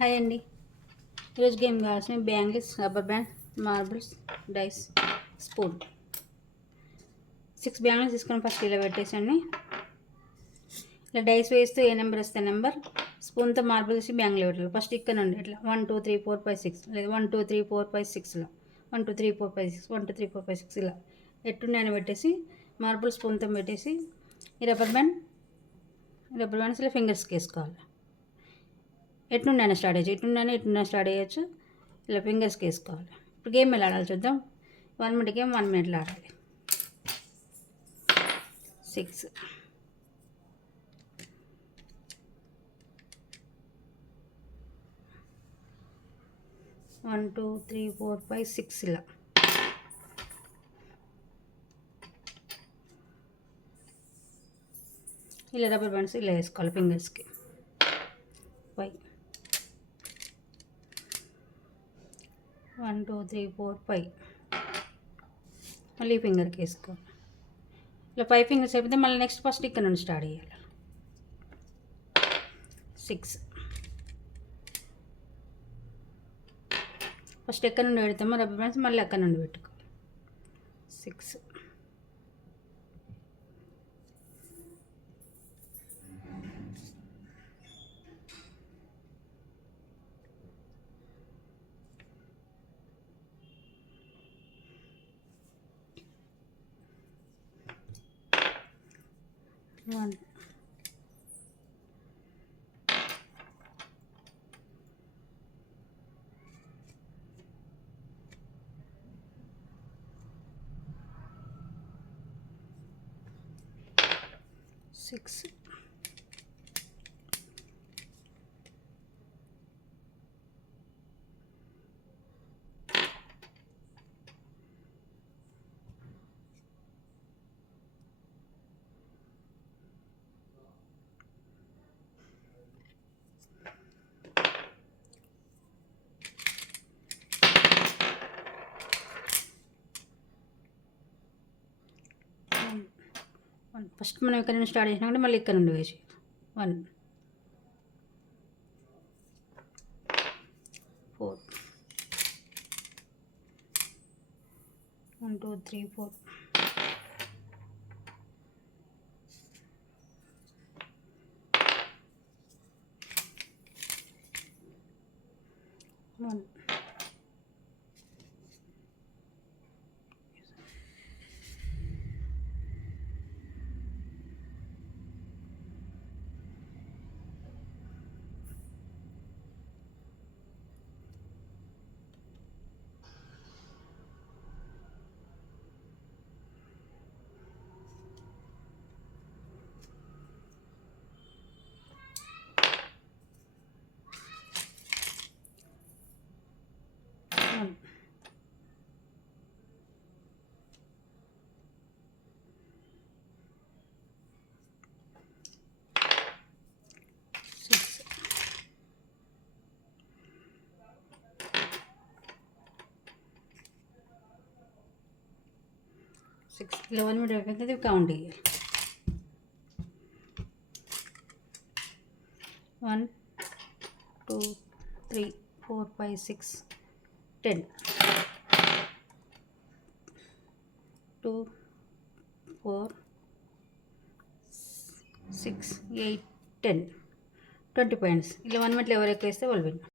హాయ్ అండి. ఈరోజు గేమ్ కావాల్సిన bangles, rubber band, marbles, dice, spoon. 6 bangles తీసుకొని ఫస్ట్ ఇలా పెట్టేసండి. ఇలా డైస్ వేస్తూ ఏ నెంబర్ వస్తే నెంబర్ స్పూన్తో మార్బుల్ వేసి బ్యాంగిల్ పెట్టాలి. ఫస్ట్ ఇక్కడ నుండి ఇట్లా 1 2 3 4 5 6 లేదా 1 2 3 4 5 6లో 1 2 3 4 5 6 1 2 3 4 5 6 ఇలా ఎట్టుండి అని పెట్టేసి మార్బుల్ స్పూన్తో పెట్టేసి ఈ రబ్బర్ బ్యాండ్స్ ఇలా ఫింగర్స్కి వేసుకోవాలి. ఎట్నుండైనా స్టార్ట్ చేయొచ్చు, ఇటునుండైనా స్టార్ట్ చేయొచ్చు. ఇలా ఫింగర్స్కి వేసుకోవాలి. ఇప్పుడు గేమ్ ఎలా ఆడాలి చూద్దాం. 1 మినిట్ గేమ్ 1 మినిట్లో ఆడాలి. 6 1 2 3 4 5 6 ఇలా రబ్బర్ బ్యాండ్స్ ఇలా వేసుకోవాలి ఫింగర్స్కి. 5 1 2 3 4 5 మళ్ళీ ఫింగర్కి వేసుకోవాలి. ఇలా 5 ఫింగర్స్ అయిపోతే మళ్ళీ నెక్స్ట్ ఫస్ట్ ఇక్కడ నుండి స్టార్ట్ చేయాలి. 6 ఫస్ట్ ఎక్కడ నుండి పెడతామో రబ్బర్ బ్యాండ్స్ మళ్ళీ అక్కడ నుండి పెట్టుకోవాలి. 6 1 6 ఫస్ట్ మనం ఇక్కడ నుండి స్టార్ట్ చేసినా మళ్ళీ ఇక్కడ నుండి వేసి 1 4 1 2 3 4 1 6 ఇలా 1 మినిట్ అయిపోతుంది. కౌంట్ చేయాలి. 1 2 3 4 5 6 10 2 4 6 8 10 20 పాయింట్స్. ఇలా 1 మినిట్లో ఎవరు ఎక్కువ వేస్తే వాళ్ళు విన్.